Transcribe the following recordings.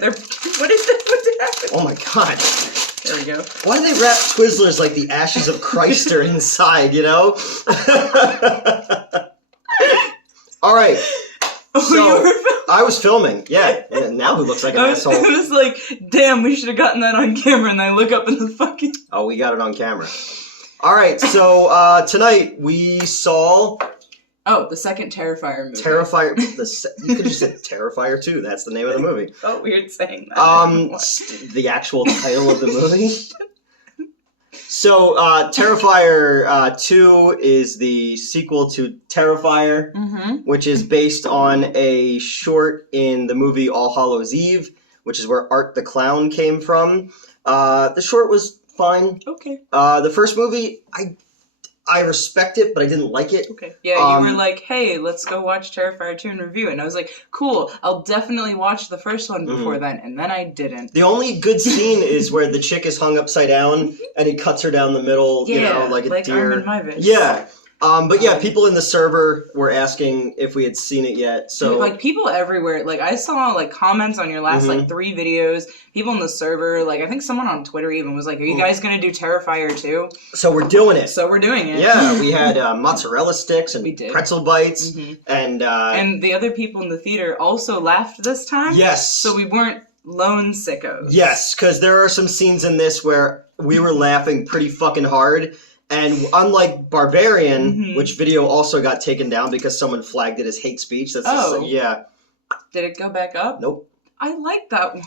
that. What is that? What happened? Oh my god. There we go. Why do they wrap Twizzlers like the ashes of Christ are inside, you know? All right. Oh, I was filming, yeah. Now who looks like an asshole? I was like, damn, we should have gotten that on camera, and I look up in the fucking... Oh, we got it on camera. All right, so tonight we saw... Oh, the second Terrifier movie. Terrifier. You could have said Terrifier 2. That's the name of the movie. Oh, weird saying that. The actual title of the movie. So, Terrifier 2 is the sequel to Terrifier, which is based on a short in the movie All Hallows Eve, which is where Art the Clown came from. The short was fine. Okay. The first movie, I respect it, but I didn't like it. Okay. Yeah, you were like, hey, let's go watch Terrifier 2 and review it. And I was like, cool, I'll definitely watch the first one before then. And then I didn't. The only good scene is where the chick is hung upside down and he cuts her down the middle, you know, like a deer. I'm in my vis. Yeah. But yeah, people in the server were asking if we had seen it yet. So like people everywhere, like I saw like comments on your last like 3 videos. People in the server, like I think someone on Twitter even was like, "Are you guys gonna do Terrifier 2?" So we're doing it. So we're doing it. Yeah, we had mozzarella sticks and pretzel bites, and the other people in the theater also laughed this time. Yes. So we weren't lone sickos. Yes, because there are some scenes in this where we were laughing pretty fucking hard. And unlike Barbarian, which video also got taken down because someone flagged it as hate speech. That's yeah. Did it go back up? Nope. I like that one.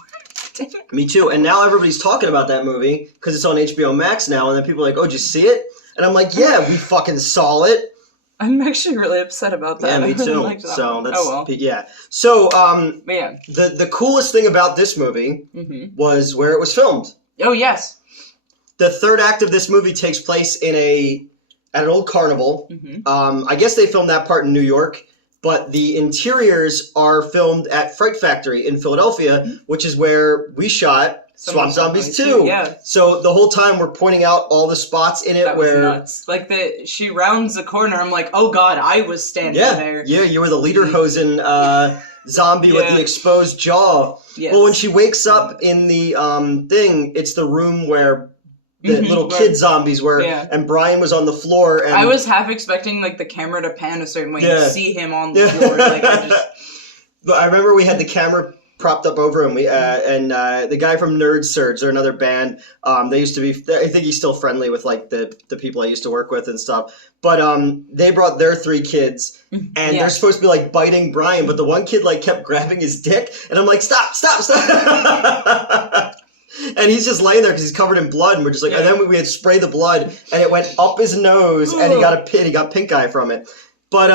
Me too. And now everybody's talking about that movie because it's on HBO Max now. And then people are like, oh, did you see it? And I'm like, yeah, we fucking saw it. I'm actually really upset about that. Yeah, me too. So that's yeah. So the coolest thing about this movie was where it was filmed. Oh yes. The third act of this movie takes place at an old carnival. I guess they filmed that part in New York, but the interiors are filmed at Fright Factory in Philadelphia, which is where we shot Swamp Zombies 2. Yeah. So the whole time we're pointing out all the spots in it that was nuts. Like she rounds the corner. I'm like, oh god, I was standing there. Yeah, you were the lederhosen zombie with the exposed jaw. Yes. Well, when she wakes up in the thing, it's the room where the little kid zombies were, and Brian was on the floor. And I was half expecting like the camera to pan a certain way and see him on the floor. Like, But I remember we had the camera propped up over him. And the guy from Nerd Surge, they're another band. They used to be. I think he's still friendly with like the people I used to work with and stuff. But they brought their 3 kids, and they're supposed to be like biting Brian, but the one kid like kept grabbing his dick, and I'm like, stop. And he's just laying there because he's covered in blood, and we're just like, and then we had sprayed the blood, and it went up his nose, and he got pink eye from it. But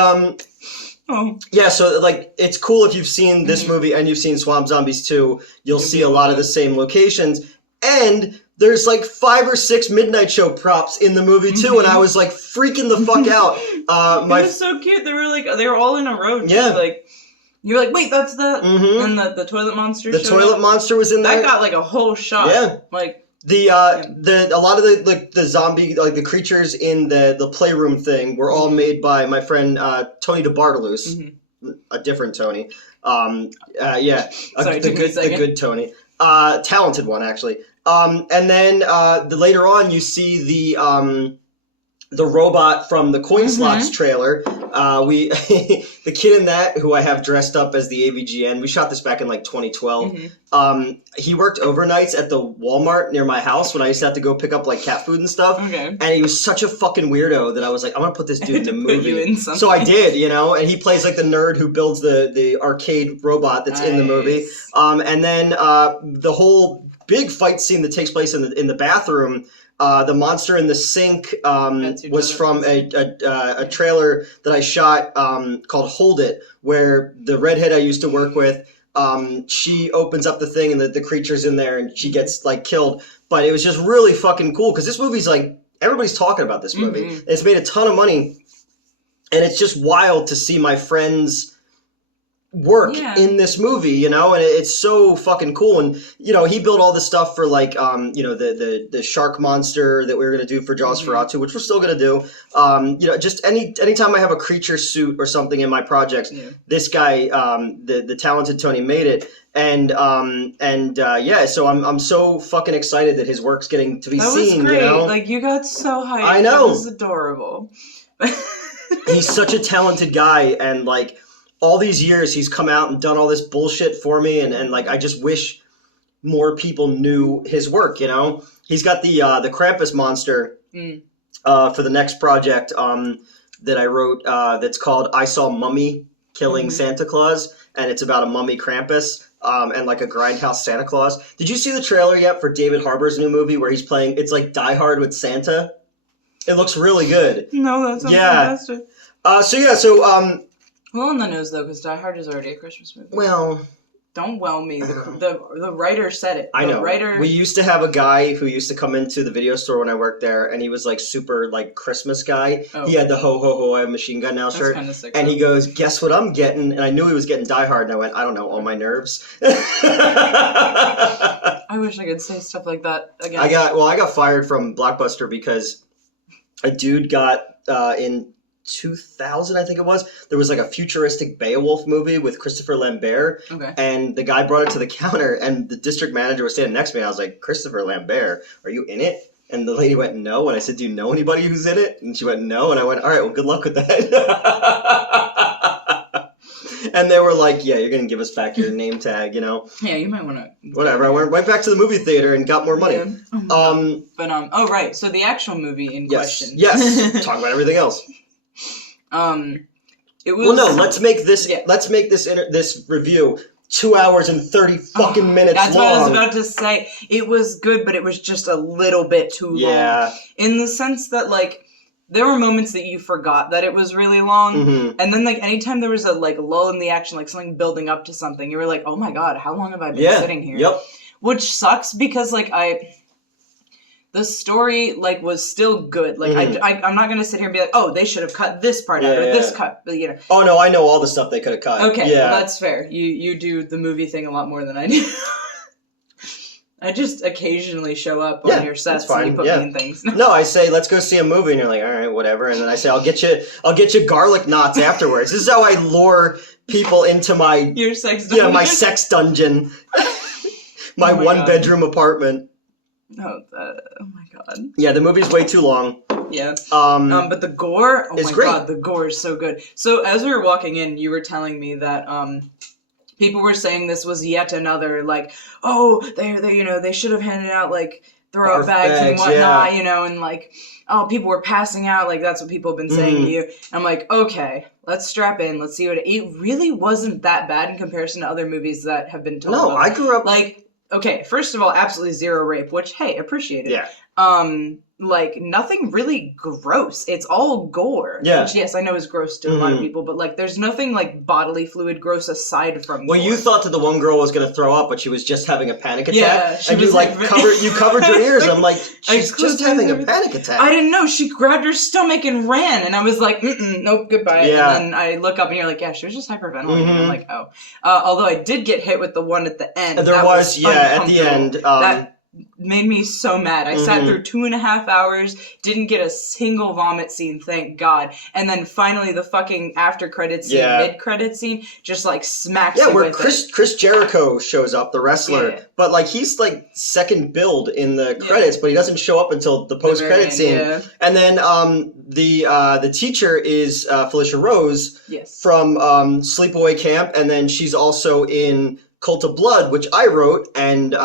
yeah, so like it's cool if you've seen this movie and you've seen Swamp Zombies 2, you'll see a lot of the same locations, and there's like 5 or 6 Midnight Show props in the movie too, and I was like freaking the fuck out. It was so cute. They were all in a row. Yeah, like. You're like, wait, that's the and the toilet monster. The toilet monster was in there. That got like a whole shot. Yeah, like a lot of the zombie the creatures in the playroom thing were all made by my friend Tony DeBartolus, a different Tony. The good Tony, talented one actually. And then later on you see the robot from the Coin Slots trailer. The kid in that, who I have dressed up as the AVGN, we shot this back in like 2012. He worked overnights at the Walmart near my house when I used to have to go pick up like cat food and stuff. And he was such a fucking weirdo that I was like, I'm gonna put this dude in the movie. So I did, you know, and he plays like the nerd who builds the arcade robot that's in the movie. And then the whole big fight scene that takes place in the bathroom. The monster in the sink was from a trailer that I shot called Hold It, where the redhead I used to work with, she opens up the thing and the creature's in there and she gets like killed. But it was just really fucking cool because this movie's like, everybody's talking about this movie. It's made a ton of money, and it's just wild to see my friends work in this movie, you know, and it's so fucking cool. And you know, he built all the stuff for like you know, the shark monster that we were gonna do for Jaws Ferratu, which we're still gonna do. You know, just anytime I have a creature suit or something in my projects, this guy, the talented Tony made it. And yeah, so I'm so fucking excited that his work's getting to be seen. Great. You know, like you got so hyped. I know. It was adorable. He's such a talented guy, and like all these years he's come out and done all this bullshit for me, and like I just wish more people knew his work. You know, he's got the Krampus monster for the next project that I wrote that's called I Saw Mummy Killing Santa Claus, and it's about a mummy Krampus. And like a grindhouse Santa Claus. Did you see the trailer yet for David Harbour's new movie where he's playing? It's like Die Hard with Santa. It looks really good. No, that sounds fantastic. Well on the nose though, because Die Hard is already a Christmas movie. Well, don't well me. The writer said it. I know. We used to have a guy who used to come into the video store when I worked there, and he was like super like Christmas guy. Oh. He had the ho ho ho I have a machine gun now shirt. That's sick, and he goes, "Guess what I'm getting?" And I knew he was getting Die Hard, and I went, "I don't know, all my nerves." I wish I could say stuff like that again. I got fired from Blockbuster because a dude got in 2000, I think it was. There was like a futuristic Beowulf movie with Christopher Lambert. Okay. And the guy brought it to the counter, and the district manager was standing next to me. And I was like, "Christopher Lambert, are you in it?" And the lady went, "No." And I said, "Do you know anybody who's in it?" And she went, "No." And I went, "All right, well, good luck with that." And they were like, "Yeah, you're going to give us back your name tag, you know?" Yeah, you might want to... Whatever. I went right back to the movie theater and got more money. Yeah. Oh, right. So the actual movie in question. Yes. Talk about everything else. It was... Well, no, let's make this this review 2 hours and 30 fucking minutes that's long. That's what I was about to say. It was good, but it was just a little bit too long. In the sense that, like, there were moments that you forgot that it was really long, and then, like, anytime there was a, like, lull in the action, like, something building up to something, you were like, oh my god, how long have I been sitting here? Yep. Which sucks, because, like, the story, like, was still good. Like, I'm not going to sit here and be like, oh, they should have cut this part out, or this cut, you know. Oh, no, I know all the stuff they could have cut. Okay, well, that's fair. You do the movie thing a lot more than I do. I just occasionally show up on your sets and you put me in things. No, I say, let's go see a movie, and you're like, all right, whatever. And then I say, I'll get you garlic knots afterwards. This is how I lure people into my... Your sex dungeon. Yeah, my sex dungeon. my one-bedroom apartment. Oh my god. Yeah, the movie's way too long. Yeah. But the gore, god, the gore is so good. So as we were walking in, you were telling me that people were saying this was yet another, like, oh, they you know, they should have handed out, like, throw-out bags and whatnot, you know, and, like, oh, people were passing out, like, that's what people have been saying to you. And I'm like, okay, let's strap in, let's see what it really wasn't that bad in comparison to other movies that have been told about. No, I grew up... Like, okay, first of all, absolutely zero rape, which, hey, appreciate it. Yeah. Like, nothing really gross. It's all gore. Yeah. Which, yes, I know is gross to a lot of people, but, like, there's nothing, like, bodily fluid gross aside from gore. You thought that the one girl was going to throw up, but she was just having a panic attack? Yeah, she and was, you, like, covered your ears. I'm like, she's just having a panic attack. I didn't know. She grabbed her stomach and ran, and I was like, nope, goodbye. Yeah. And then I look up, and you're like, yeah, she was just hyperventilating. And I'm like, oh. Although I did get hit with the one at the end. There was at the end. That made me so mad. I sat through 2.5 hours, didn't get a single vomit scene, thank God. And then finally the fucking after credit scene, mid credit scene, just like smacks me where with Chris Jericho shows up, the wrestler. Yeah. But like he's like second build in the credits, but he doesn't show up until the post credit scene. Yeah. And then the teacher is Felicia Rose from Sleepaway Camp, and then she's also in Cult of Blood, which I wrote, and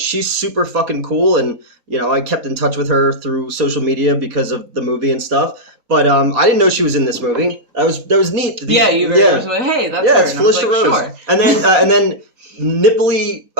she's super fucking cool, and you know I kept in touch with her through social media because of the movie and stuff. But I didn't know she was in this movie. That was neat. You were like, hey, that's her. It's Felicia Rose. Sure. And then Nipply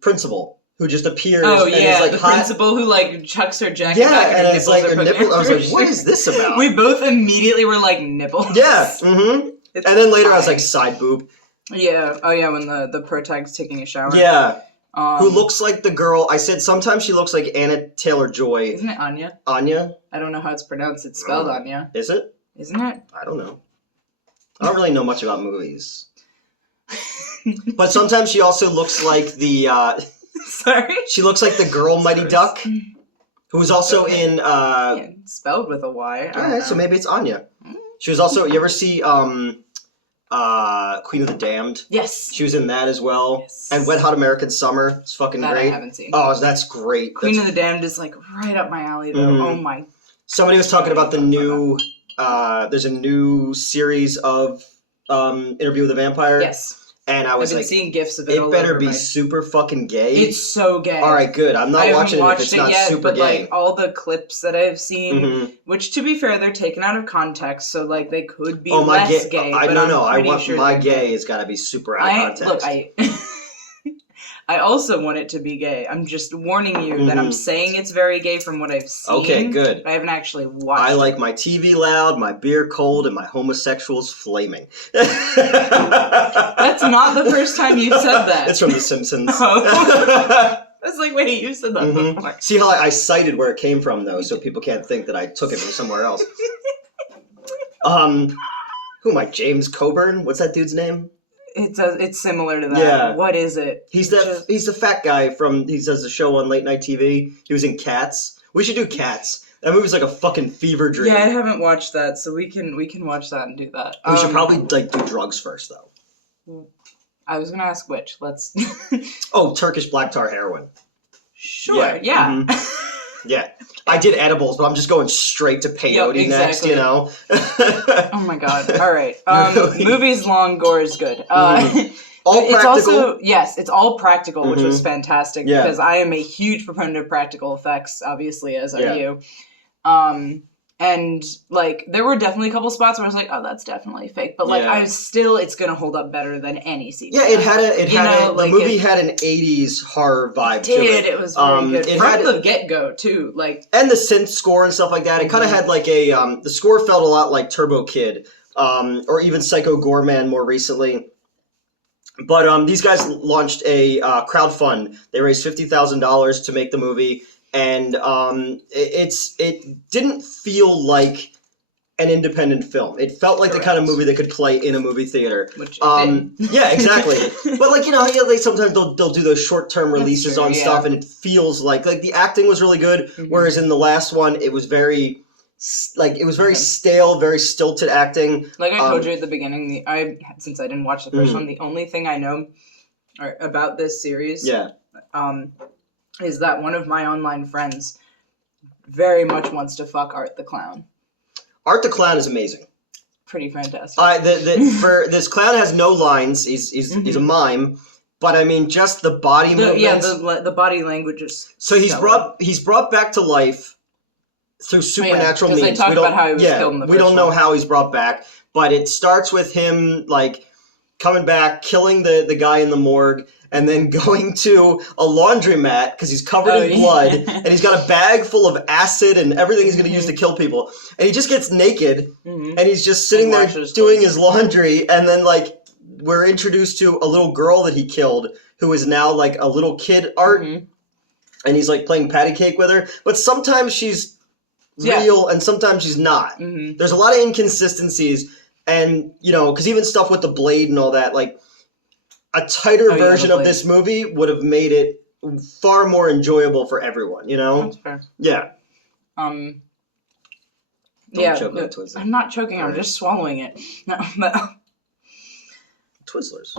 principal who just appears. Oh and yeah, is like the hot. Principal who like chucks her jacket back and it's like a nipple. I was like, what is this about? We both immediately were like, nipples. Yeah. And then later I was like, side boob. Yeah. Oh, yeah, when the protag's taking a shower. Yeah. Who looks like the girl... I said sometimes she looks like Anna Taylor-Joy. Isn't it Anya? Anya? I don't know how it's pronounced. It's spelled Anya. Is it? Isn't it? I don't know. I don't really know much about movies. But sometimes she also looks like the... Sorry? She looks like the girl Mighty Duck, who's also in... Yeah, spelled with a Y. Yeah, so maybe it's Anya. She was also... You ever see Queen of the Damned? Yes. She was in that as well. Yes. And Wet Hot American Summer. It's fucking that great. I haven't seen. Oh, that's great. Queen of the Damned is like right up my alley, though. Mm-hmm. Oh my... Somebody was talking about the new... there's a new series of Interview with a Vampire. Yes. And I was I've been like, seeing gifs of it. It better be super fucking gay. It's so gay. All right, good. I'm not watching it if it's not yet, super but, gay. Like all the clips that I've seen, which to be fair, they're taken out of context, so like they could be less gay. I want sure my gay has got to be super out of context. Look, I also want it to be gay. I'm just warning you that I'm saying it's very gay from what I've seen. Okay, good. But I haven't actually watched it. I like my TV loud, my beer cold, and my homosexuals flaming. That's not the first time you've said that. It's from The Simpsons. Oh. I was like, wait, you said that before. See how I cited where it came from, though, so people can't think that I took it from somewhere else. Who am I, James Coburn? What's that dude's name? It's similar to that. Yeah. What is it? He's the fat guy he does the show on late night TV. He was in Cats. We should do Cats. That movie's like a fucking fever dream. Yeah, I haven't watched that, so we can watch that and do that. We should probably like do drugs first, though. I was gonna ask which. Let's. Oh, Turkish black tar heroin. Sure. Yeah. Yeah. I did edibles, but I'm just going straight to peyote next, you know? Oh my god. All right. Movies long, gore is good. All practical. It's all practical, which was fantastic because I am a huge proponent of practical effects, obviously, as are you. And like there were definitely a couple spots where I was like, oh, that's definitely fake. But like it's gonna hold up better than any CGI. Yeah, the movie had an 80s horror vibe to it. It was very good. From the get-go too. Like and the synth score and stuff like that. It kinda had like a the score felt a lot like Turbo Kid, or even Psycho Goreman more recently. But these guys launched a crowdfund. They raised $50,000 to make the movie. And it didn't feel like an independent film. It felt like the kind of movie that could play in a movie theater. Which yeah, exactly. But like they sometimes they'll do those short-term releases on stuff, and it feels like the acting was really good. Whereas in the last one, it was very stale, very stilted acting. Like I told you at the beginning, since I didn't watch the first one, the only thing I know about this series, is that one of my online friends very much wants to fuck Art the Clown. Art the Clown is amazing. Pretty fantastic. For this clown has no lines. He's a mime, but I mean just the body movements. Yeah, the body language is. So he's brought back to life through supernatural means. They talk about how he was killed in the first we don't know how he's brought back, but it starts with him like coming back, killing the guy in the morgue. And then going to a laundromat because he's covered in blood, and he's got a bag full of acid and everything he's going to use to kill people. And he just gets naked, and he's just sitting there doing his laundry. And then, like, we're introduced to a little girl that he killed, who is now like a little kid Art, and he's like playing patty cake with her. But sometimes she's real, and sometimes she's not. There's a lot of inconsistencies, and because even stuff with the blade and all that, like. A tighter version of this movie would have made it far more enjoyable for everyone, That's fair. Yeah. Don't choke on Twizzlers. I'm not choking, I'm just swallowing it. No, but... Twizzlers.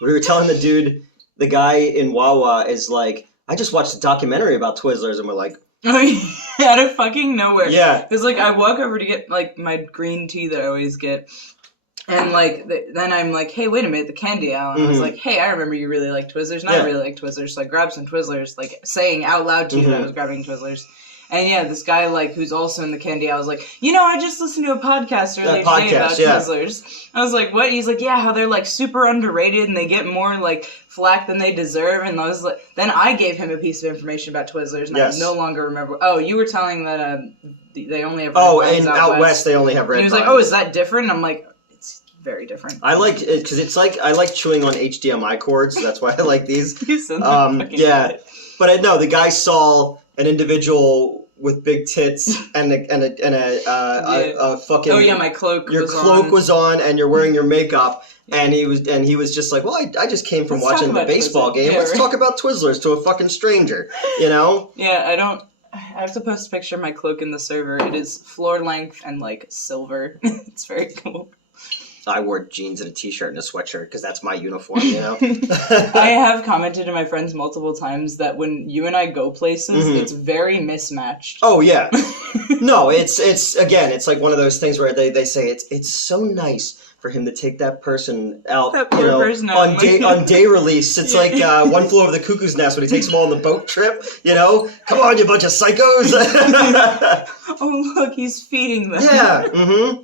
We were telling the guy in Wawa is like, I just watched a documentary about Twizzlers, and we're like... Out of fucking nowhere. Yeah. Because, like, I walk over to get, like, my green tea that I always get... And, like, then I'm like, hey, wait a minute, the candy aisle. And I was like, hey, I remember you really like Twizzlers, and I really like Twizzlers, so I grabbed some Twizzlers, like, saying out loud to you that I was grabbing Twizzlers. And, yeah, this guy, like, who's also in the candy aisle was like, I just listened to a podcast earlier today about Twizzlers. I was like, what? He's like, yeah, how they're, like, super underrated, and they get more, like, flack than they deserve. And I was like, then I gave him a piece of information about Twizzlers, and I no longer remember. Oh, you were telling that they only have red vines out west they only have red vines. And he was like, oh, is that different? And I'm like... Very different. I like it because I like chewing on HDMI cords. So that's why I like these. But no, the guy saw an individual with big tits and a fucking. Oh yeah, my cloak. Your cloak was on, and you're wearing your makeup. And he was just like, well, I just came from watching the baseball game. Yeah, Let's talk about Twizzlers to a fucking stranger, you know? Yeah, I have to post a picture of my cloak in the server. It is floor length and like silver. It's very cool. I wore jeans and a t-shirt and a sweatshirt because that's my uniform, you know? I have commented to my friends multiple times that when you and I go places, it's very mismatched. Oh, yeah. No, it's like one of those things where they say it's so nice for him to take that person out, on day release. It's like One Flew Over the Cuckoo's Nest when he takes them all on the boat trip, you know? Come on, you bunch of psychos! Oh, look, he's feeding them. Yeah,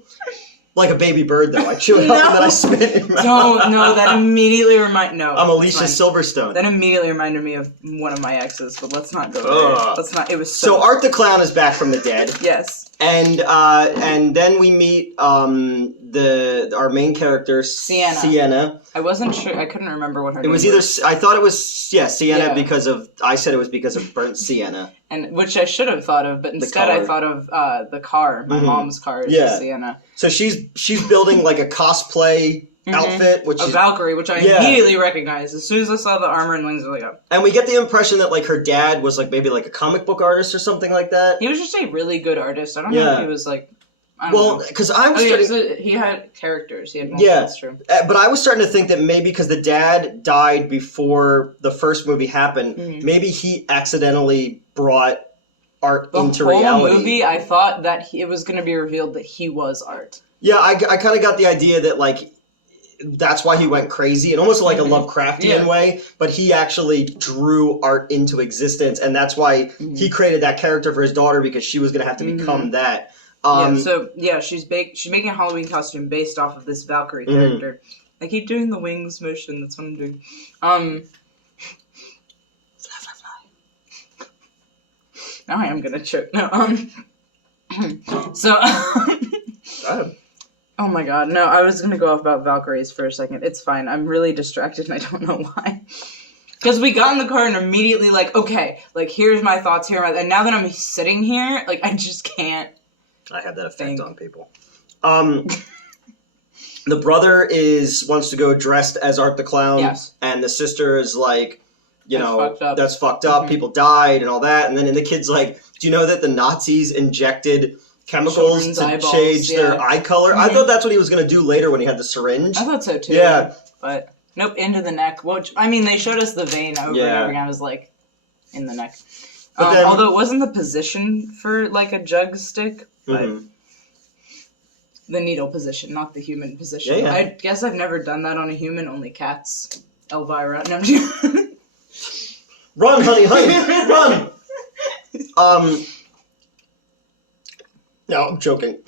Like a baby bird, though. I chew it up and then I spit it in my mouth. No, that immediately I'm Alicia Silverstone. That immediately reminded me of one of my exes, but let's not go there. Let's not. It was so Art the Clown is back from the dead. Yes. And then we meet our main character, Sienna. I wasn't sure. I couldn't remember what her name was. It was either. I thought it was Sienna because of. I said it was because of burnt sienna. And which I should have thought of, but instead I thought of the car. My mom's car is Sienna. So she's building like a cosplay outfit, which is Valkyrie, which I immediately recognized as soon as I saw the armor and wings. I was like, oh. And we get the impression that like her dad was like maybe like a comic book artist or something like that. He was just a really good artist. I don't know if he was like. I don't know. Because I was so he had characters. He had multiple. Yeah, that's true. But I was starting to think that maybe because the dad died before the first movie happened, maybe he accidentally brought Art into reality. The whole movie, I thought that it was going to be revealed that he was Art. Yeah, I kind of got the idea that like that's why he went crazy, and almost like a Lovecraftian way. But he actually drew Art into existence, and that's why he created that character for his daughter because she was going to have to become that. She's making a Halloween costume based off of this Valkyrie character. I keep doing the wings motion. That's what I'm doing. Now I am gonna choke. No. So. Oh my god, no, I was gonna go off about Valkyries for a second. It's fine. I'm really distracted and I don't know why. Because we got in the car and immediately like, okay, like here's my thoughts here, and now that I'm sitting here, like I just can't. I have that effect on people. The brother wants to go dressed as Art the Clown, and the sister is like, that's fucked up. People died and all that, and then the kid's like, do you know that the Nazis injected chemicals to change their eye color? I thought that's what he was going to do later when he had the syringe. I thought so too. Yeah. But nope, into the neck. Which, I mean, they showed us the vein over and over again. I was like, in the neck. Although it wasn't the position for like a jug stick, but the needle position, not the human position. Yeah. I guess I've never done that on a human, only cats. Elvira. No, run, honey, run! No, I'm joking.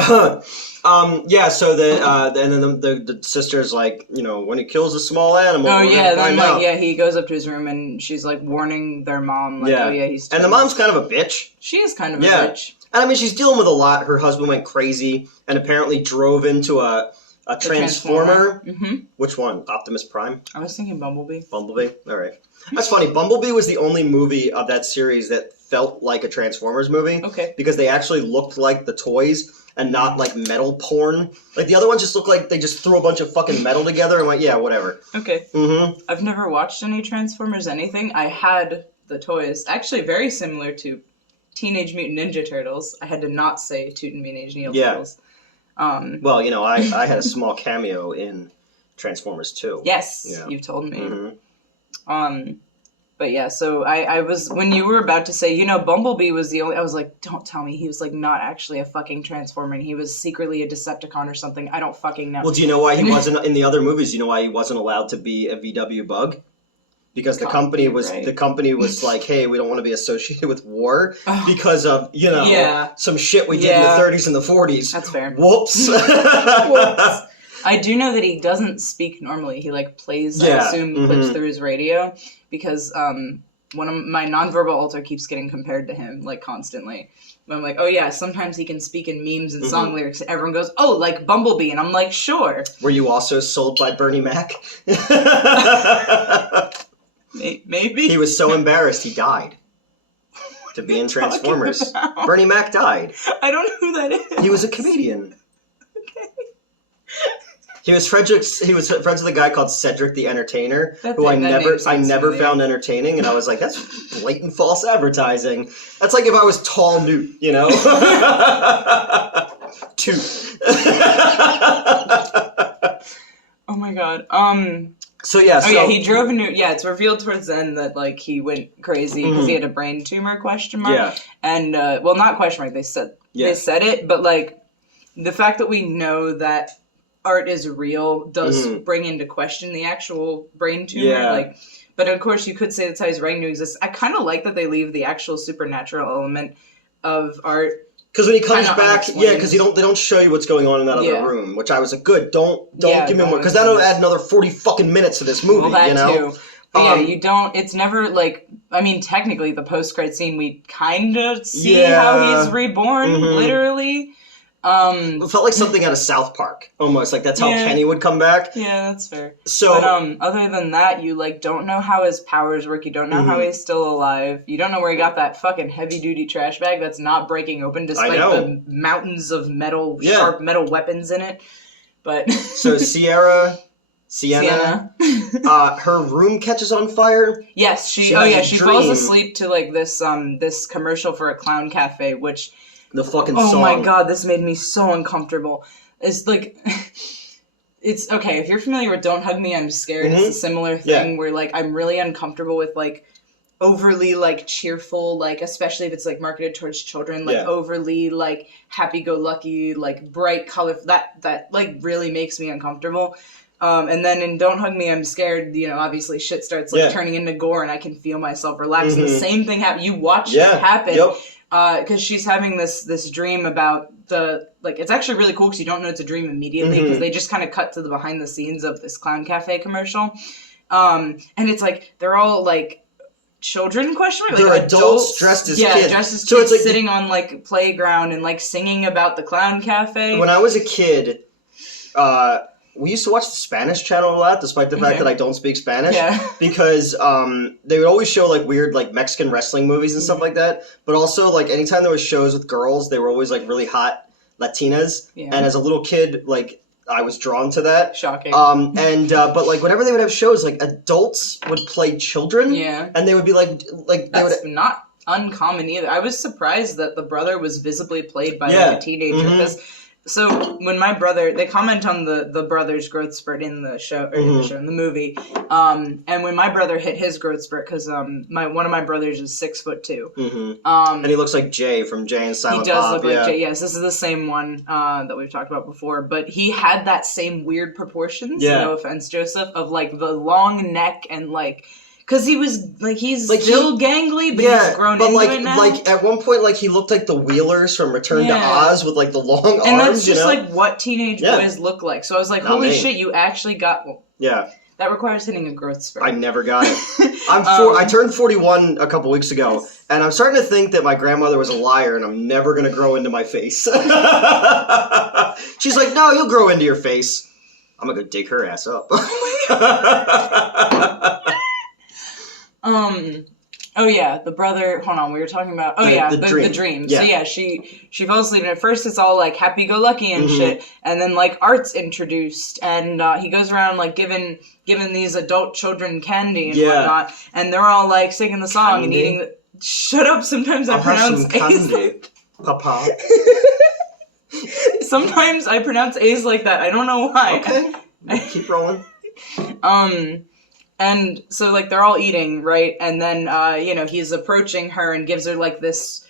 So and then the sister's like, when he kills a small animal. Oh yeah, then he goes up to his room and she's like warning their mom, like, he's. And the mom's kind of a bitch. She is kind of a bitch. And I mean, she's dealing with a lot. Her husband went crazy and apparently drove into a Transformer. Which one? Optimus Prime? I was thinking Bumblebee. Bumblebee? All right. That's funny. Bumblebee was the only movie of that series that felt like a Transformers movie. Okay. Because they actually looked like the toys and not like metal porn. Like the other ones just looked like they just threw a bunch of fucking metal together and went, yeah, whatever. Okay. I've never watched any Transformers anything. I had the toys. Actually very similar to Teenage Mutant Ninja Turtles. I had to not say Teenage Mutant Ninja Turtles. Well, I had a small cameo in Transformers 2. Yes, you've told me. But yeah, so I was, when you were about to say, Bumblebee was the only, I was like, don't tell me he was like not actually a fucking Transformer and he was secretly a Decepticon or something. I don't fucking know. Well, do you know why he wasn't, in the other movies, do you know why he wasn't allowed to be a VW bug? Because the company was like, hey, we don't want to be associated with war because of, some shit we did in the 30s and the 40s. That's fair. Whoops. Whoops. I do know that he doesn't speak normally. He plays, I assume, clips through his radio because one of my nonverbal alter keeps getting compared to him constantly. I'm like, oh yeah, sometimes he can speak in memes and song lyrics. And everyone goes, oh, like Bumblebee, and I'm like, sure. Were you also sold by Bernie Mac? Maybe. He was so embarrassed he died. to be in Transformers. Bernie Mac died. I don't know who that is. He was a comedian. Okay. He was friends with a guy called Cedric the Entertainer, who I never found entertaining, and I was like, that's blatant false advertising. That's like if I was tall Newt, you know? Toot. Oh my god. So yeah. He drove a new. Yeah, it's revealed towards the end that like he went crazy because he had a brain tumor ? Yeah. And well, not question mark. They said it, but like the fact that we know that art is real does bring into question the actual brain tumor. Yeah. Like, but of course you could say that's how he's writing to exist. I kind of like that they leave the actual supernatural element of art. Because when he comes back, because they don't show you what's going on in that other room, which I was like, good, don't give me more, because that'll add another 40 fucking minutes to this movie, well, that you know? Too. But you don't, it's never like, I mean, technically the post-credit scene, we kind of see how he's reborn, literally. It felt like something out of South Park, almost. Like, that's how Kenny would come back. Yeah, that's fair. So, but, other than that, you, like, don't know how his powers work. You don't know how he's still alive. You don't know where he got that fucking heavy-duty trash bag that's not breaking open, despite the mountains of metal, sharp metal weapons in it. But... So, Sienna. Her room catches on fire. Yes, she falls asleep to, like, this commercial for a clown cafe, which... The fucking song. Oh my god, this made me so uncomfortable. It's like, it's, okay, if you're familiar with Don't Hug Me, I'm Scared, it's a similar thing where, like, I'm really uncomfortable with, like, overly, like, cheerful, like, especially if it's, like, marketed towards children, like, overly, like, happy-go-lucky, like, bright color, that, like, really makes me uncomfortable. And then in Don't Hug Me, I'm Scared, you know, obviously shit starts, like, turning into gore, and I can feel myself relax, and the same thing happens. You watch it happen. Because she's having this dream about like, it's actually really cool because you don't know it's a dream immediately because they just kind of cut to the behind the scenes of this clown cafe commercial. And it's like, they're all like children, they're like adults dressed as kids. Yeah, dressed as kids, like, sitting on like playground and like singing about the clown cafe. When I was a kid, we used to watch the Spanish channel a lot, despite the fact that I don't speak Spanish. Yeah. Because they would always show, like, weird, like, Mexican wrestling movies and stuff like that. But also, like, anytime there was shows with girls, they were always, like, really hot Latinas. Yeah. And as a little kid, like, I was drawn to that. Shocking. But, like, whenever they would have shows, like, adults would play children. Yeah. And they would be, like that's not uncommon either. I was surprised that the brother was visibly played by, like, a teenager. Because... So when my brother, they comment on the brother's growth spurt in the show, or in the movie, and when my brother hit his growth spurt, because one of my brothers is 6'2", and he looks like Jay from Jay and Silent Bob. He does look like Jay. Yes, this is the same one that we've talked about before, but he had that same weird proportions. Yeah. No offense, Joseph, of like the long neck and like. Because he was, like, he's like still gangly, but he's grown into it now. Like, at one point, like, he looked like the Wheelers from Return to Oz with, like, the long arms, and that's just, like, what teenage boys look like. So I was like, holy shit, you actually got... Well, that requires hitting a growth spurt. I never got it. I turned 41 a couple weeks ago, and I'm starting to think that my grandmother was a liar, and I'm never going to grow into my face. She's like, no, you'll grow into your face. I'm going to go dig her ass up. Oh yeah, the brother, hold on, we were talking about, the dream. Yeah. So yeah, she falls asleep, and at first it's all, like, happy-go-lucky and shit, and then, like, art's introduced, and he goes around, like, giving these adult children candy and whatnot, and they're all, like, singing the song and eating shut up, sometimes I pronounce A's Papa. Sometimes I pronounce A's like that, I don't know why. Okay, keep rolling. And so, like, they're all eating, right? And then, you know, he's approaching her and gives her, like, this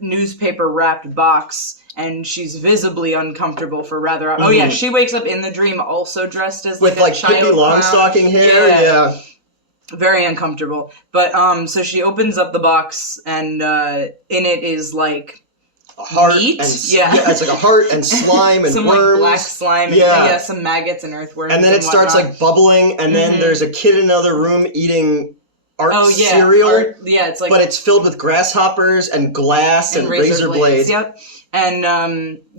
newspaper-wrapped box, and she's visibly uncomfortable for rather... Oh, yeah, she wakes up in the dream also dressed as, like, a child Pippi Longstocking hair, yeah. Very uncomfortable. But, so she opens up the box, and in it is, like... A heart meat? And it's like a heart and slime and some worms. Like black slime and some maggots and earthworms. And then it starts like bubbling, and then there's a kid in another room eating cereal. It's like, but it's filled with grasshoppers and glass and razor blades. Yep. And,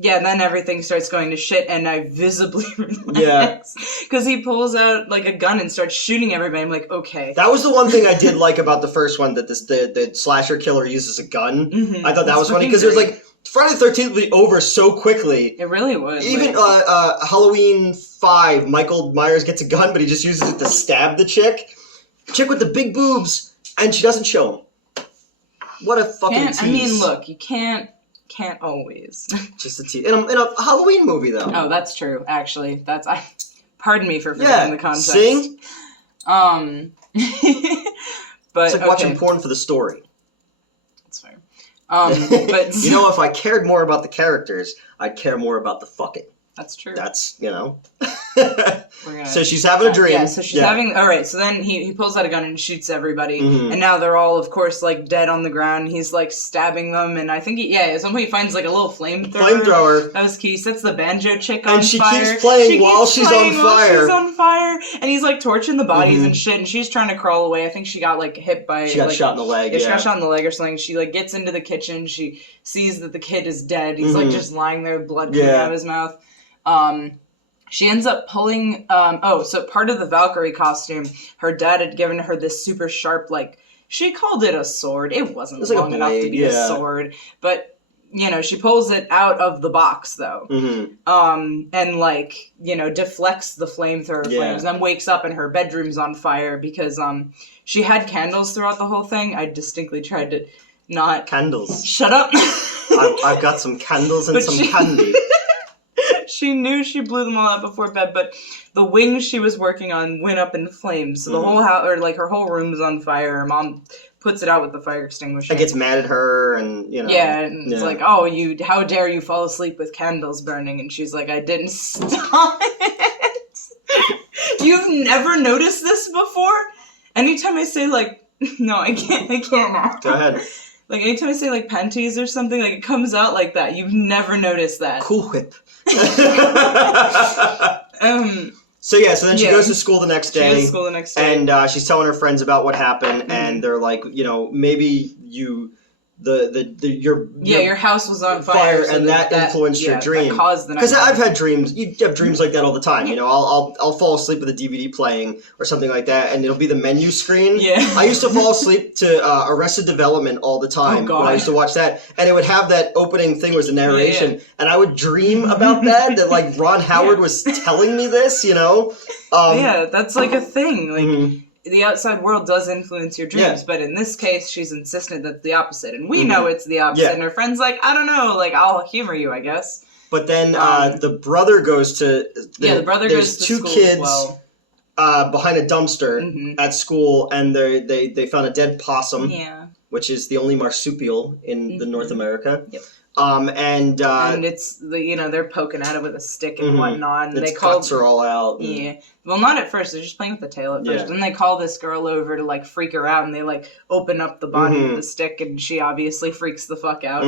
then everything starts going to shit, and I visibly relax. Because he pulls out, like, a gun and starts shooting everybody. I'm like, okay. That was the one thing I did like about the first one, that the slasher killer uses a gun. Mm-hmm. I thought that was funny, because it was like, Friday the 13th would be over so quickly. It really would. Even Halloween 5, Michael Myers gets a gun, but he just uses it to stab the chick. Chick with the big boobs, and she doesn't show him. What a fucking tease. I mean, look, you can't always. Just a tease. In a Halloween movie, though. Oh, that's true, actually. Pardon me for forgetting the context. Sing? But it's like watching porn for the story. That's fair. But you know, if I cared more about the characters, I'd care more about the fucking. That's true. That's, you know. So she's having a dream. Yeah, so she's having... Alright, so then he pulls out a gun and shoots everybody. Mm-hmm. And now they're all, of course, like, dead on the ground. He's, like, stabbing them. And I think, at some point he finds, like, a little flamethrower. That was key. He sets the banjo chick on fire. And she keeps playing while she's on fire. She's on fire. And he's, like, torching the bodies and shit. And she's trying to crawl away. I think she got, like, hit by... She got shot in the leg, She got shot in the leg or something. She, like, gets into the kitchen. She sees that the kid is dead. He's, like, just lying there with blood coming out of his mouth. She ends up pulling, so part of the Valkyrie costume, her dad had given her this super sharp, like, she called it a sword. It wasn't long enough to be a sword. But, you know, she pulls it out of the box, though. Mm-hmm. And, like, you know, deflects the flamethrower flames. Then wakes up and her bedroom's on fire because, she had candles throughout the whole thing. I distinctly tried to not... Candles. Shut up! I've got some candles and some candy. She knew she blew them all out before bed, but the wings she was working on went up in flames. So the whole house, or like her whole room's on fire. Her mom puts it out with the fire extinguisher. And gets mad at her, and you know. Yeah, and it's like, oh, how dare you fall asleep with candles burning? And she's like, I didn't stop it. You've never noticed this before? Anytime I say like, no, I can't now. Go ahead. Like anytime I say like panties or something, like it comes out like that. You've never noticed that. Cool Whip. So then she goes to school the next day. She goes to school the next day. And she's telling her friends about what happened, and they're like, you know, maybe your house was on fire, so and that influenced your dream. That caused the because I've had dreams. You have dreams like that all the time. You know, I'll fall asleep with a DVD playing or something like that, and it'll be the menu screen. Yeah. I used to fall asleep to Arrested Development all the time when I used to watch that, and it would have that opening thing was the narration, and I would dream about that like Ron Howard was telling me this. You know. That's like a thing. Like. The outside world does influence your dreams, but in this case, she's insistent that the opposite. And we know it's the opposite. And her friend's like, I don't know, like, I'll humor you, I guess. But then the brother goes to... the brother goes to school. There's two kids behind a dumpster at school, and they found a dead possum, which is the only marsupial in the North America. Yep. And it's they're poking at it with a stick and whatnot. And its guts are all out. Yeah. Well, not at first. They're just playing with the tail at first. Then they call this girl over to like freak her out, and they like open up the body with the stick, and she obviously freaks the fuck out.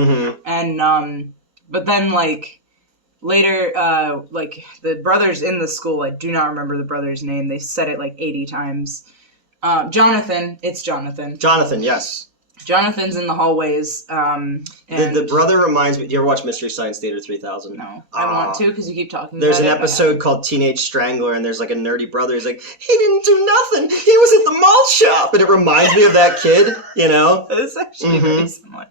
And but then like later, like the brother's in the school. I do not remember the brother's name. They said it like 80 times. Jonathan. It's Jonathan. Jonathan. Yes. Jonathan's in the hallways. And the brother reminds me... Do you ever watch Mystery Science Theater 3000? No. I want to because you keep talking about it. There's an episode called Teenage Strangler, and there's like a nerdy brother who's like, he didn't do nothing. He was at the mall shop. And it reminds me of that kid, you know? It's actually very similar.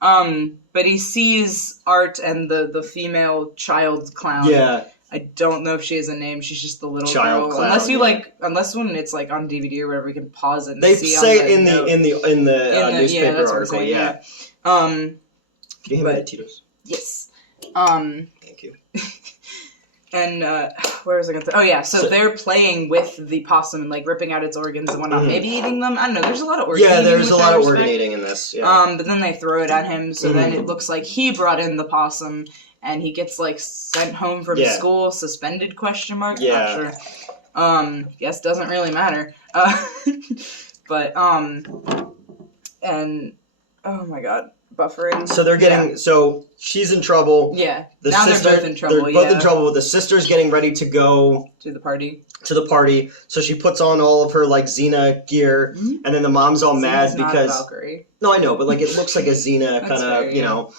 But he sees Art and the female child clown. Yeah. I don't know if she has a name. She's just the little child girl. Clown. Unless when it's like on DVD or whatever, we can pause it and they see. Say it in the newspaper article. Yeah. Can you hand me that Tito's? Yes. Thank you. And where was I going to? Oh yeah. So they're playing with the possum and like ripping out its organs and whatnot. Maybe eating them. I don't know. There's a lot of organ eating. Yeah, there's a lot of organ eating in this. Yeah. But then they throw it at him. So then it looks like he brought in the possum. And he gets, like, sent home from school, suspended, ? Yeah. Not sure. Yes, doesn't really matter. But, and, oh my god, buffering. So they're getting, so she's in trouble. Yeah, now they're both in trouble, They're both in trouble. The sister's getting ready to go. To the party. So she puts on all of her, like, Xena gear, and then the mom's all mad because... Not Valkyrie. No, I know, but, like, it looks like a Xena kind of, you know...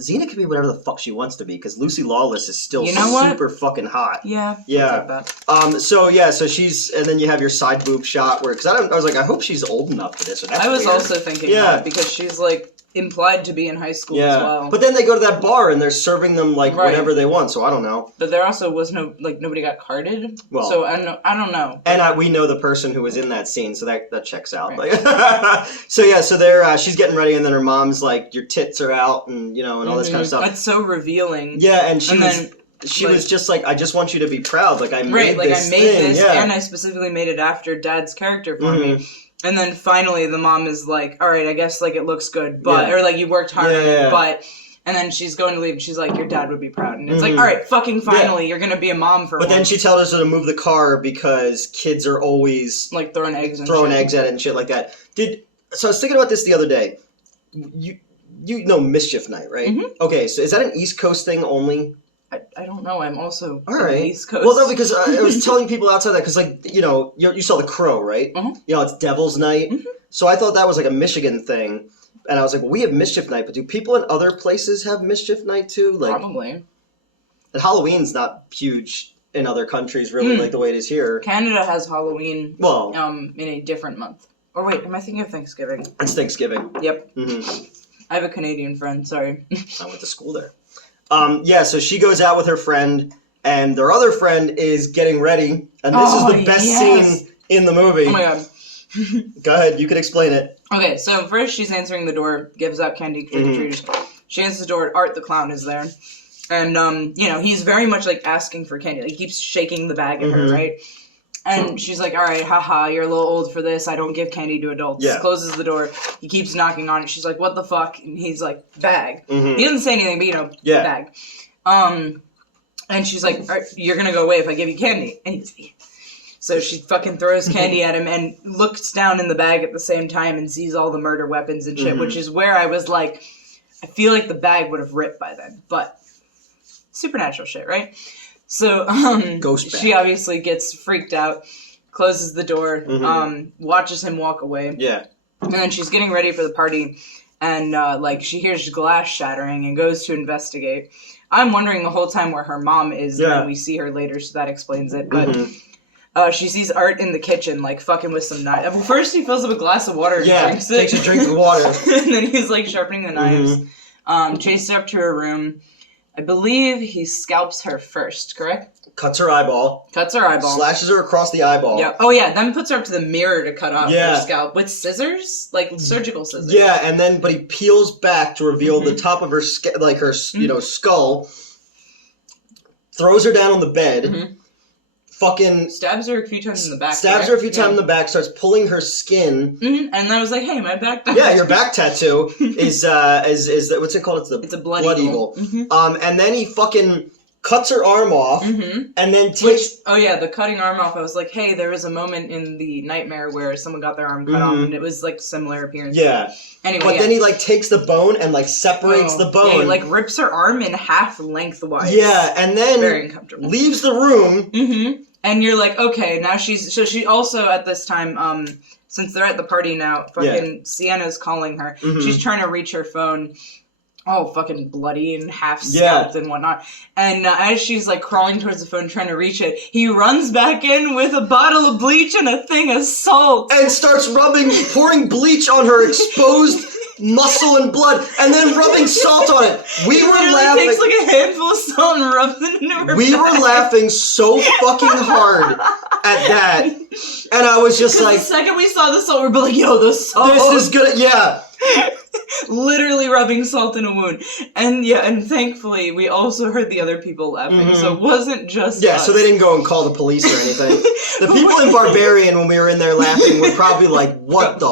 Xena can be whatever the fuck she wants to be, because Lucy Lawless is still super fucking hot. Yeah. Yeah. So she's, and then you have your side boob shot where, because I was like, I hope she's old enough for this. Or that's I was weird. also thinking that, because she's like implied to be in high school as well. But then they go to that bar and they're serving them like whatever they want, so I don't know. But there also was nobody got carded. Well, so I don't know. And we know the person who was in that scene, so that checks out. Right. Like, so they're she's getting ready, and then her mom's like, your tits are out, and and all this kind of stuff. That's so revealing. Yeah, and she was just like, I just want you to be proud. Like, I made this thing. And I specifically made it after Dad's character for me. And then finally the mom is like, all right, I guess like it looks good, but or like you worked hard on it, but. And then she's going to leave, and she's like, your dad would be proud. And it's like, all right, fucking finally, you're going to be a mom for But then she tells her to move the car because kids are always... like throwing eggs at it and shit like that. So I was thinking about this the other day. You know Mischief Night, right? Mm-hmm. Okay, so is that an East Coast thing only? I don't know. I'm also all right. on the East Coast. Well, no, because I was telling people outside that, because, like, you saw The Crow, right? Mm-hmm. It's Devil's Night. Mm-hmm. So I thought that was like a Michigan thing. And I was like, well, we have Mischief Night, but do people in other places have Mischief Night too? Like, probably. And Halloween's not huge in other countries, really, like the way it is here. Canada has Halloween in a different month. Or wait, am I thinking of Thanksgiving? It's Thanksgiving. Yep. Mm-hmm. I have a Canadian friend, sorry. I went to school there. So she goes out with her friend, and their other friend is getting ready, and this is the best scene in the movie. Oh my god. Go ahead, you can explain it. Okay, so first she's answering the door, gives out candy trick-or-treaters. She answers the door, Art the Clown is there. And, he's very much, like, asking for candy. Like, he keeps shaking the bag at her, right? And she's like, all right, haha, you're a little old for this. I don't give candy to adults. Yeah. Closes the door. He keeps knocking on it. She's like, what the fuck? And he's like, bag. Mm-hmm. He doesn't say anything, but, bag. And she's like, all right, you're going to go away if I give you candy. And he's like, so she fucking throws candy at him and looks down in the bag at the same time and sees all the murder weapons and shit, which is where I was like, I feel like the bag would have ripped by then. But supernatural shit, right? So she obviously gets freaked out, closes the door, watches him walk away. Yeah. And then she's getting ready for the party, and she hears glass shattering and goes to investigate. I'm wondering the whole time where her mom is, and then we see her later, so that explains it. But she sees Art in the kitchen, like, fucking with some knives. Well, first he fills up a glass of water and drinks it. Takes a drink of water. And then he's, like, sharpening the knives. Chases her up to her room. I believe he scalps her first, correct? Cuts her eyeball. Slashes her across the eyeball. Yeah. Oh, yeah. Then puts her up to the mirror to cut off her scalp. With scissors? Like, surgical scissors. Yeah, and then, but he peels back to reveal the top of her, skull. Throws her down on the bed. Fucking stabs her a few times in the back. Starts pulling her skin. And then I was like, hey, my back tattoo. Yeah, your back tattoo is what's it called? It's a blood eagle. And then he fucking cuts her arm off, and then takes... the cutting arm off, I was like, hey, there was a moment in the nightmare where someone got their arm cut off, and it was, like, similar appearance. Yeah. Anyway, but then he, like, takes the bone and, like, separates the bone. Yeah, he, like, rips her arm in half lengthwise. Yeah, and then... Very uncomfortable. Leaves the room. And you're like, okay, now she also, at this time, since they're at the party now, fucking Sienna's calling her. She's trying to reach her phone. Oh, fucking bloody and half scalped and whatnot. And as she's, like, crawling towards the phone trying to reach it, he runs back in with a bottle of bleach and a thing of salt. And starts pouring bleach on her exposed muscle and blood, and then rubbing salt on it. We were laughing. Takes, like, a handful of salt and rubs it into her We were laughing so fucking hard at that. And I was just like... the second we saw the salt, we were like, yo, the salt. This is good. Yeah. Literally rubbing salt in a wound. And thankfully, we also heard the other people laughing, so it wasn't just us. So they didn't go and call the police or anything. The people in Barbarian, when we were in there laughing, were probably like, what the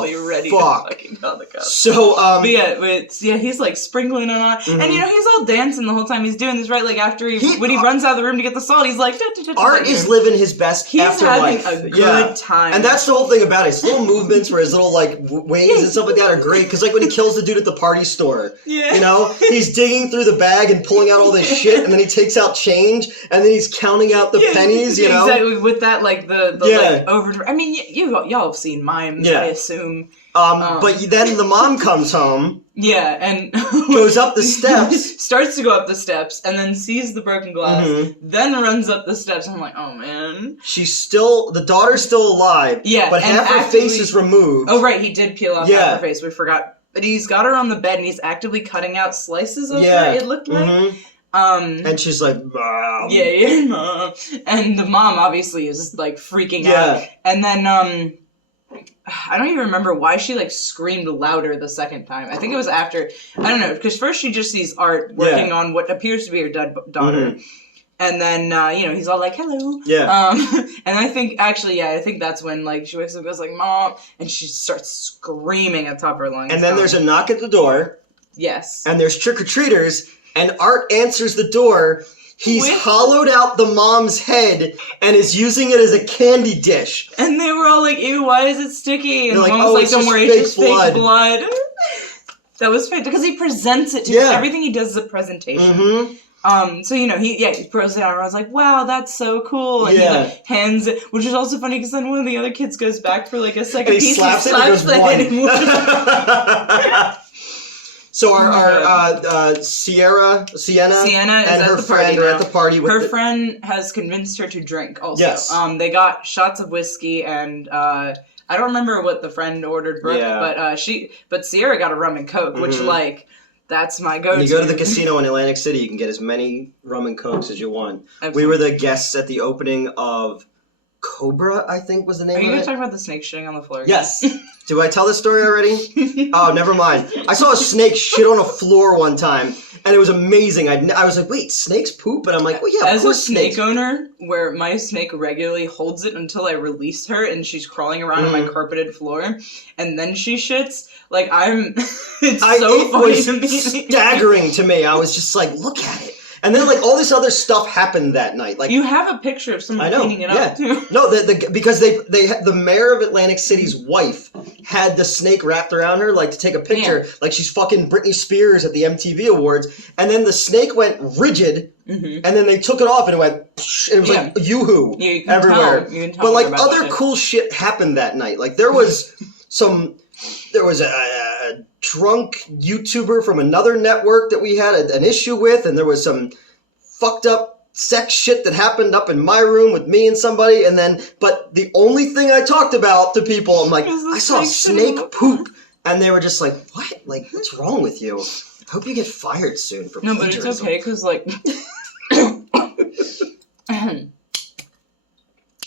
fuck? To fucking call the cops. So, but he's like sprinkling it on. And he's all dancing the whole time he's doing this, right? Like after when he runs out of the room to get the salt, he's like... Art is living his best afterlife. He's having a good time. And that's the whole thing about it. His little movements where his little, like, wings and stuff like that are great. Because, like, when he kills the dude at the party store, he's digging through the bag and pulling out all this shit, and then he takes out change, and then he's counting out the pennies, Exactly, with that, like, the like, over... I mean, y'all have seen mimes, I assume. But then the mom comes home. Yeah, and goes up the steps. Starts to go up the steps, and then sees the broken glass, then runs up the steps. I'm like, oh man. The daughter's still alive. Yeah, but half her face is removed. Oh right, he did peel off half her face. We forgot. But he's got her on the bed, and he's actively cutting out slices of her, it looked like. And she's like, Mom. Yeah, Mom. And the mom obviously is just like freaking out. And then, I don't even remember why she like screamed louder the second time. I think it was after, I don't know, because first she just sees Art working on what appears to be her dead daughter. And then, he's all like, hello. Yeah. And I think that's when, like, she wakes up and goes like, Mom, and she starts screaming at the top of her lungs. And then there's a knock at the door. Yes. And there's trick-or-treaters. And Art answers the door. He's hollowed out the mom's head and is using it as a candy dish. And they were all like, ew, why is it sticky? And they're like, Mom was like, don't worry, it's just blood. fake blood. That was fake, because he presents it to everything he does is a presentation. So, he throws it out, and I was like, wow, that's so cool. And he, like, hands it, which is also funny, because then one of the other kids goes back for, like, a second piece and slaps the head and moves. So our Sienna and her friend are at the party. Her friend has convinced her to drink also. Yes. They got shots of whiskey, and I don't remember what the friend ordered Brooke, but Sierra got a rum and coke, which, like, that's my go-to. When you go to the casino in Atlantic City, you can get as many rum and cokes as you want. Absolutely. We were the guests at the opening of Cobra, I think was the name of it. Are you going to talk about the snake shitting on the floor? Yes. Do I tell this story already? Oh, never mind. I saw a snake shit on a floor one time, and it was amazing. I was like, wait, snakes poop? And I'm like, well, yeah, of course snakes. As a snake owner, where my snake regularly holds it until I release her, and she's crawling around on my carpeted floor, and then she shits, like, it's so funny to me. It was staggering to me. I was just like, look at it. And then, like, all this other stuff happened that night. Like, you have a picture of someone cleaning it up, too. No, because the mayor of Atlantic City's wife had the snake wrapped around her, like, to take a picture. Yeah. Like, she's fucking Britney Spears at the MTV Awards. And then the snake went rigid, and then they took it off, and it went, and it was like, yoo-hoo everywhere. But, like, other cool shit happened that night. Like, there was a drunk YouTuber from another network that we had an issue with, and there was some fucked up sex shit that happened up in my room with me and somebody, but the only thing I talked about to people, I'm like, I saw a snake poop, and they were just like, what? Like, what's wrong with you? I hope you get fired soon for plagiarism. But it's okay, because, like...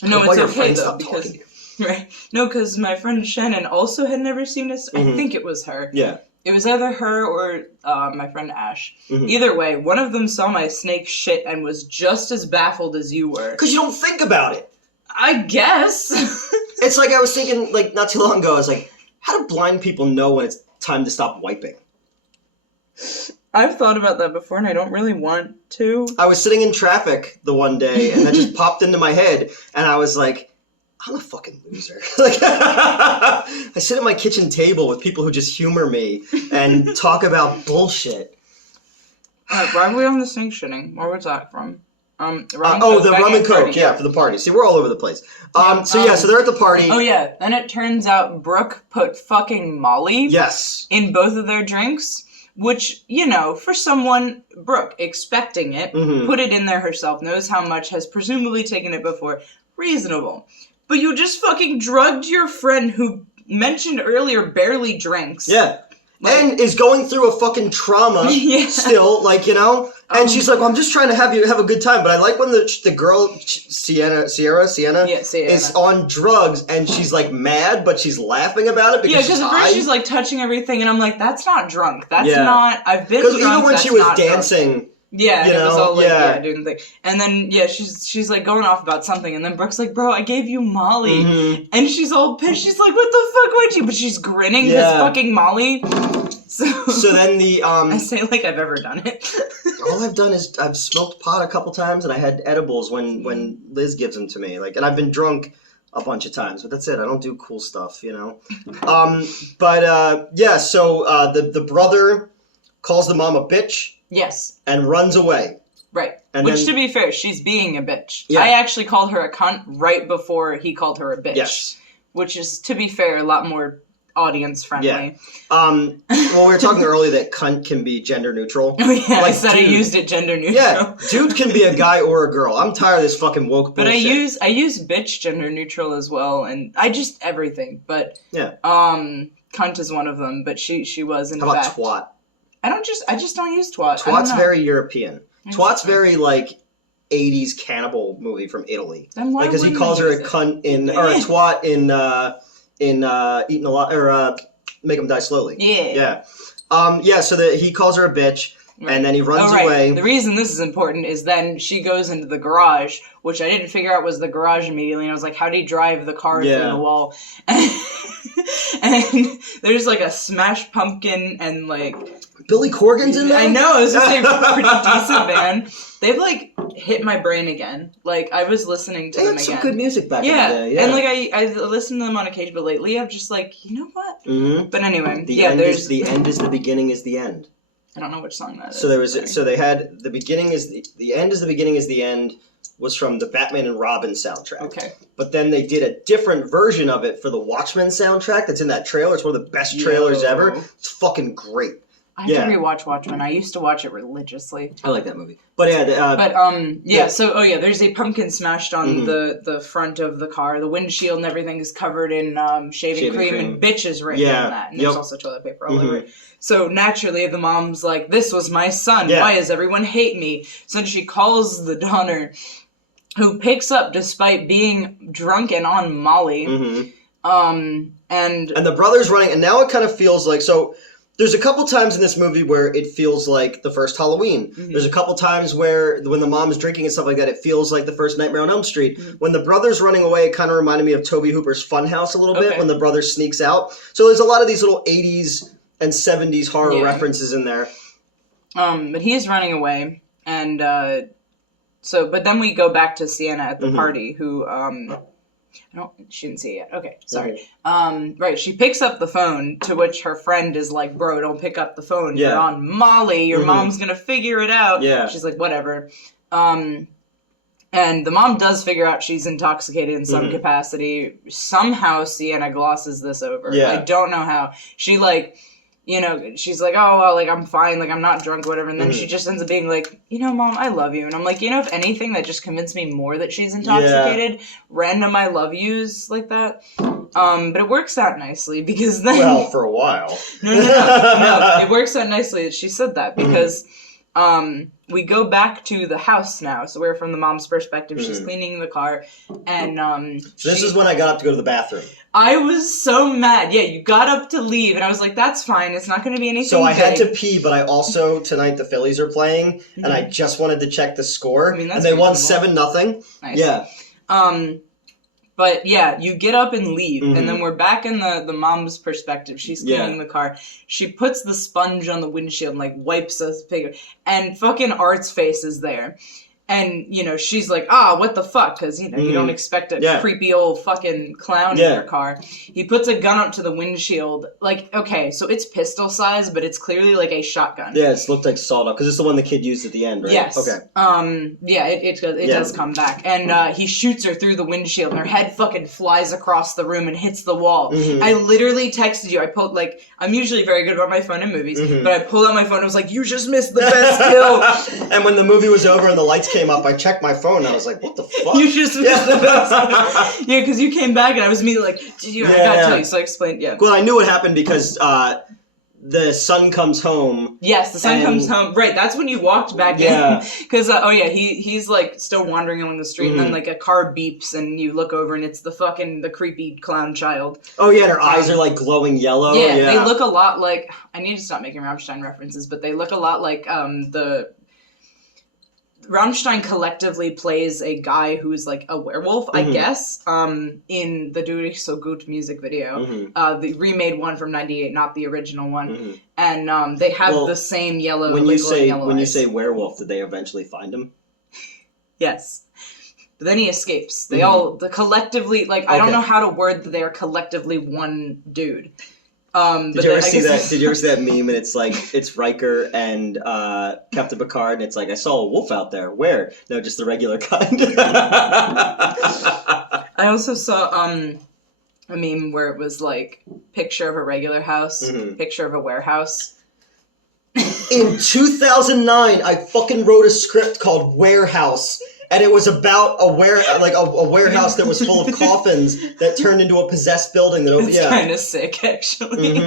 No, it's okay, though, because... Right. No, because my friend Shannon also had never seen this. I think it was her. Yeah. It was either her or my friend Ash. Either way, one of them saw my snake shit and was just as baffled as you were. Because you don't think about it. I guess. It's like I was thinking, like, not too long ago, I was like, how do blind people know when it's time to stop wiping? I've thought about that before, and I don't really want to. I was sitting in traffic the one day, and that just popped into my head, and I was like... I'm a fucking loser. Like, I sit at my kitchen table with people who just humor me and talk about bullshit. Why are we on the snake shitting? Where was that from? The rum and coke, for the party. See, we're all over the place. So they're at the party. Oh yeah, then it turns out Brooke put fucking Molly in both of their drinks, which, for someone, Brooke, expecting it, put it in there herself, knows how much, has presumably taken it before, reasonable. But you just fucking drugged your friend who mentioned earlier barely drinks. Yeah. And is going through a fucking trauma still, like, And she's like, well, I'm just trying to have a good time. But I like when the girl, Sienna is on drugs, and she's, like, mad, but she's laughing about it because at first she's, like, touching everything, and I'm like, that's not drunk. That's not, I've been drunk, because even when she was dancing... Drunk. Yeah, it was all like, doing the thing. And then, she's like going off about something, and then Brooke's like, bro, I gave you Molly. And she's all pissed. She's like, what the fuck would you? But she's grinning because fucking Molly. So then I say like I've ever done it. All I've done is I've smoked pot a couple times, and I had edibles when Liz gives them to me. Like, and I've been drunk a bunch of times, but that's it. I don't do cool stuff, So the brother calls the mom a bitch. Yes. And runs away. Right. Which, to be fair, she's being a bitch. Yeah. I actually called her a cunt right before he called her a bitch. Yes. Which is, to be fair, a lot more audience friendly. Well, we were talking earlier that cunt can be gender neutral. Oh yeah, I said I used it gender neutral. Yeah, dude can be a guy or a girl. I'm tired of this fucking woke bullshit. But I use bitch gender neutral as well, and I just everything. But cunt is one of them. But she was in fact. How about twat? I just don't use twat. Twat's very European. Twat's very like 80s cannibal movie from Italy. Then why because he calls her a cunt or a twat in Eating a Lot or Make 'Em Die Slowly. Yeah. So he calls her a bitch. Right. And then he runs away. The reason this is important is then she goes into the garage, which I didn't figure out was the garage immediately. And I was like, how did he drive the car through the wall? And there's like a smashed pumpkin and like... Billy Corgan's in there? I know, it was just a pretty decent band. They've like hit my brain again. Like I was listening to them again. They had some good music back in the day. Yeah, and like I listen to them on occasion, but lately I'm just like, you know what? Mm-hmm. But anyway, the end is the beginning is the end. I don't know which song that is. So they had the beginning is the end is the beginning is the end was from the Batman and Robin soundtrack. Okay. But then they did a different version of it for the Watchmen soundtrack that's in that trailer. It's one of the best trailers ever. It's fucking great. I have to rewatch Watchmen. I used to watch it religiously. I like that movie. But there's a pumpkin smashed on the front of the car. The windshield and everything is covered in shaving cream and bitches written in that. And there's also toilet paper all over it. So naturally the mom's like, this was my son. Yeah. Why does everyone hate me? So then she calls the daughter, who picks up despite being drunk and on Molly. And the brother's running, and now it kind of feels like there's a couple times in this movie where it feels like the first Halloween. Mm-hmm. There's a couple times where, when the mom's drinking and stuff like that, it feels like the first Nightmare on Elm Street. Mm-hmm. When the brother's running away, it kind of reminded me of Tobe Hooper's Funhouse a little bit, when the brother sneaks out. So there's a lot of these little 80s and 70s horror references in there. But he is running away, and but then we go back to Sienna at the party, who... she didn't see it yet. Okay, sorry. Right, she picks up the phone, to which her friend is like, bro, don't pick up the phone. You're on Molly. Your mom's gonna figure it out. Yeah. She's like, whatever. And the mom does figure out she's intoxicated in some capacity. Somehow Sienna glosses this over. Yeah. I don't know how. She she's like, oh, well, like, I'm fine, like, I'm not drunk or whatever, and then she just ends up being like, Mom, I love you, and I'm like, if anything, that just convinced me more that she's intoxicated, random I love yous like that, but it works out nicely, because then... Well, for a while. No, it works out nicely that she said that, because, we go back to the house now, so we're from the mom's perspective, she's cleaning the car, and, So this is when I got up to go to the bathroom. I was so mad. Yeah, you got up to leave, and I was like, that's fine, it's not going to be anything So I big. had to pee, but I also, tonight the Phillies are playing, and I just wanted to check the score, and they won 7-0. Nice. Yeah. But yeah, you get up and leave, and then we're back in the mom's perspective. She's cleaning the car. She puts the sponge on the windshield and, like, wipes us figure, and fucking Art's face is there. And, she's like, what the fuck? Because, you don't expect a creepy old fucking clown in your car. He puts a gun up to the windshield. Like, okay, so it's pistol size, but it's clearly like a shotgun. Yeah, it's looked like sawed off, because it's the one the kid used at the end, right? Yes. Okay. It does come back. And he shoots her through the windshield, and her head fucking flies across the room and hits the wall. I literally texted you. I pulled, like, I'm usually very good about my phone in movies, but I pulled out my phone and was like, you just missed the best kill. And when the movie was over and the lights came up, I checked my phone and I was like, what the fuck? You just missed the best. Yeah, because you came back and I was immediately like, I gotta tell you, so I explained, Well, I knew what happened because the son comes home. Yes, the son comes home. Right, that's when you walked back in. Because, he's like still wandering along the street and then like a car beeps and you look over and it's the creepy clown child. Oh yeah, and her eyes are like glowing yellow. Yeah, they look a lot like, I need to stop making Rammstein references, but they look a lot like Rammstein collectively plays a guy who's like a werewolf, I guess, in the Do Ich So Gut music video. The remade one from '98, not the original one. And they have the same yellow, when you say werewolf, did they eventually find him? Yes. But then he escapes. They all, collectively, like, I don't know how to word that they're collectively one dude. Did you ever see that meme? And it's like, it's Riker and Captain Picard, and it's like, I saw a wolf out there. Where? No, just the regular kind. I also saw a meme where it was like picture of a regular house, picture of a warehouse. In 2009, I fucking wrote a script called Warehouse, and it was about a warehouse that was full of coffins that turned into a possessed building. It's kind of sick, actually.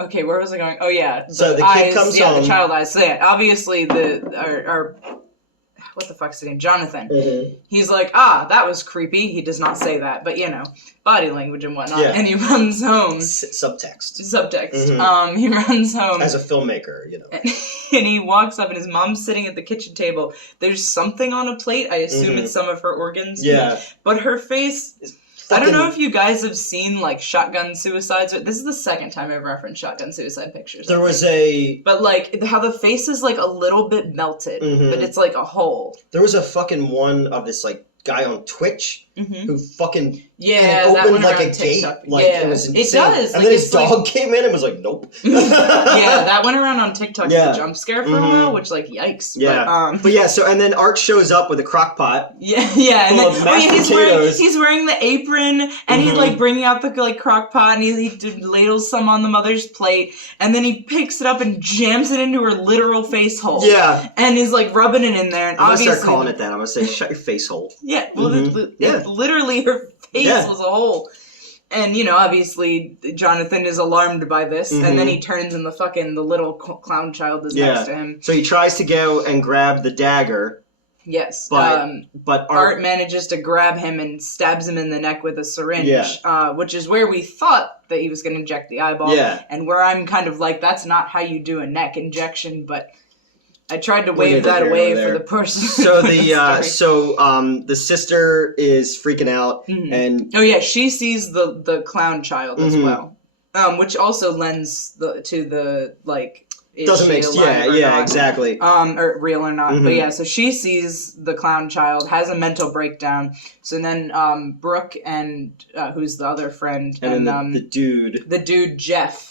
Okay, where was I going? Oh yeah, so the kid comes home. The child eyes. So yeah, obviously our what the fuck's his name? Jonathan. He's like, that was creepy. He does not say that, but body language and whatnot. Yeah. And he runs home. Subtext. He runs home. As a filmmaker, And he walks up and his mom's sitting at the kitchen table. There's something on a plate. I assume it's some of her organs. Yeah. But her face... I don't know if you guys have seen, like, shotgun suicides, but this is the second time I've referenced shotgun suicide pictures. But, like, how the face is, like, a little bit melted, but it's, like, a hole. There was a fucking one of this, like, guy on Twitch who fucking opened like a TikTok. Gate. Like, it was insane. It does. And then his dog came in and was like, nope. That went around on TikTok as a jump scare for a while, which, like, yikes. Yeah. But so, and then Art shows up with a crock pot. And then, he's wearing the apron, and he's, like, bringing out the, like, crock pot, and he ladles some on the mother's plate, and then he picks it up and jams it into her literal face hole. Yeah. And he's, like, rubbing it in there, and I'm gonna start calling it that. I'm gonna say, shut your face hole. Yeah, well, literally her face was a hole. And, obviously, Jonathan is alarmed by this, and then he turns and the little clown child is next to him. So he tries to go and grab the dagger. Yes. But Art manages to grab him and stabs him in the neck with a syringe, which is where we thought that he was going to inject the eyeball, and where I'm kind of like, that's not how you do a neck injection, but... I tried to wave that away for the person. So the sister is freaking out, and she sees the clown child as well, which also lends to the like. Doesn't make sense. Yeah, exactly. Or real or not, but so she sees the clown child, has a mental breakdown. So then, Brooke and who's the other friend, and then the dude, Jeff.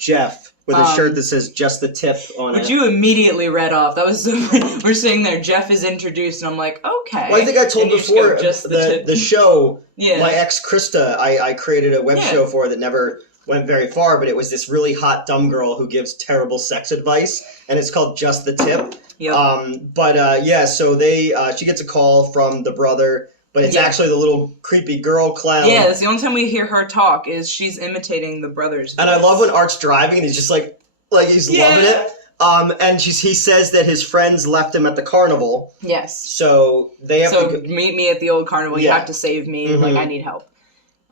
With a shirt that says "Just the Tip" on it. Which you immediately read off. That was so funny. We're sitting there, Jeff is introduced, and I'm like, okay. Well, I think I told before, the show, my ex Krista, I created a web show for her that never went very far, but it was this really hot, dumb girl who gives terrible sex advice, and it's called Just the Tip. Yep. So she gets a call from the brother, but it's actually the little creepy girl clown. Yeah, that's the only time we hear her talk is she's imitating the brother's voice. And I love when Art's driving and he's just like he's loving it. And he says that his friends left him at the carnival. Yes. So they have to meet me at the old carnival. You have to save me. Like, I need help.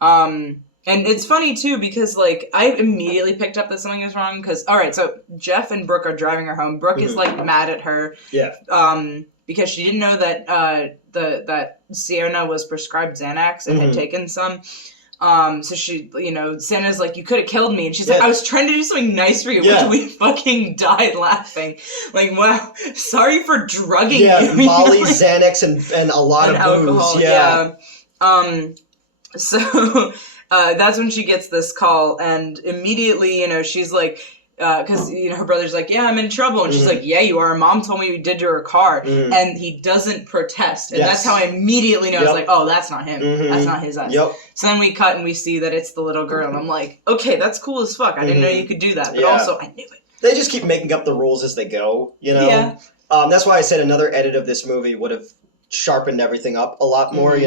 And it's funny, too, because, like, I immediately picked up that something was wrong. Because, all right, so Jeff and Brooke are driving her home. Brooke is, like, mad at her. Yeah. Because she didn't know that that Sienna was prescribed Xanax and had taken some. So she, Sienna's like, you could have killed me. And she's like, I was trying to do something nice for you. Yeah. We fucking died laughing. Like, wow, sorry for drugging you. Yeah, Molly, Xanax, and a lot of alcohol, booze. Yeah. So that's when she gets this call. And immediately, she's like... because, her brother's like, yeah, I'm in trouble. And she's like, yeah, you are. Mom told me you did to her car. And he doesn't protest. And that's how I immediately know. I was like, oh, that's not him. That's not his eyes. Yep. So then we cut and we see that it's the little girl. And I'm like, okay, that's cool as fuck. I didn't know you could do that. But also, I knew it. They just keep making up the rules as they go, Yeah. That's why I said another edit of this movie would have sharpened everything up a lot more,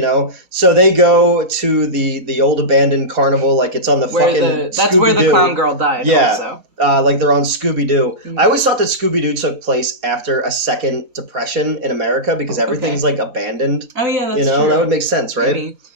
So they go to the old abandoned carnival, like it's on the fucking that's where the clown girl died. Also, like they're on Scooby-Doo. I always thought that Scooby-Doo took place after a second depression in America because everything's like abandoned. Oh yeah, that's true. That would make sense, right? Maybe.